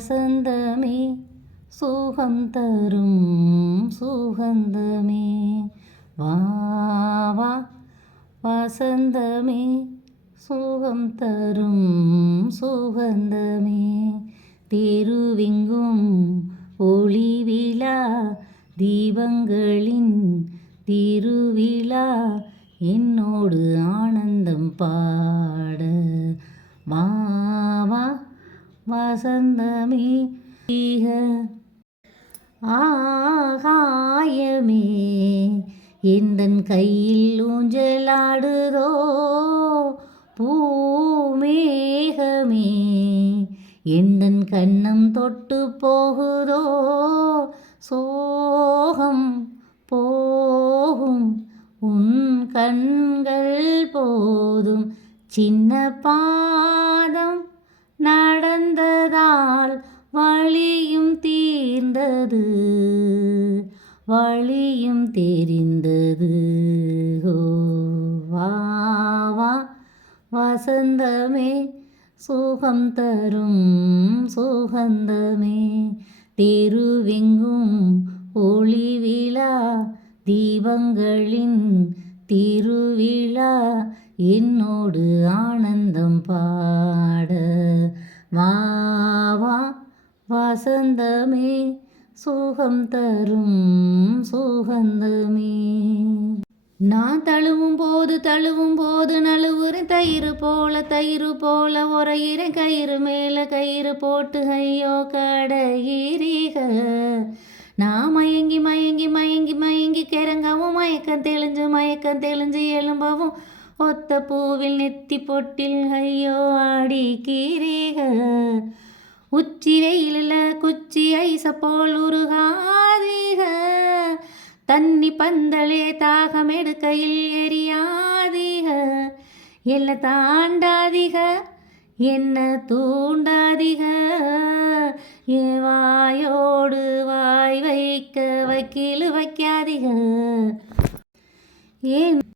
வசந்தமே சுகம் தரும் சுகந்தமே. வா வா வசந்தமே சுகம் தரும் சுகந்தமே. தெருவெங்கும் ஒளி விழா தீபங்களின் திருவிழா என்னோடு ஆனந்தம் பாட. வா வா வசந்தமே. ஈக ஆகாயமே. எந்தன் கையில் ஊஞ்சலாடுதோ பூமேகமே. எந்தன் கண்ணம் தொட்டு போகுதோ சோகம் போகும். உன் கண்கள் போதும். சின்ன பாதம் நடந்ததால் வழியும் தீர்ந்தது. வழியும் தெரிந்தது. ஓ வா வசந்தமே சுகம் தரும் சுகந்தமே தெருவெங்கும் ஒளி விழா தீபங்களின் திருவிழா. என்னோடு ஆனந்தம் பா வா வா வசந்தமே சுகம் தரும் சுகந்தமே. நான் தழுவும் போது தழுவும் போது நழுவுறேன். தயிறு போல தயிறு போல உரையிறேன் கயிறு மேலே கயிறு போட்டு ஐயோ கடையிறீக நான் மயங்கி மயங்கி மயங்கி மயங்கி கிறங்கவும் மயக்கம் தெளிஞ்சு மயக்கம் தெளிஞ்சு எலும்பவும் ஒத்த பூவில் நெத்தி பொட்டில் ஐயோ ஆடிக்கிறீக. உச்சி வெயிலில் குச்சி ஐச போல் உருகாதீக. தண்ணி பந்தலே தாகம் எடுக்கையில் எரியாதீக. எல்லை தாண்டாதீக? என்ன தூண்டாதீக? ஏ வாயோடு வாய் வைக்க வக்கீல் வைக்காதீக. ஏன்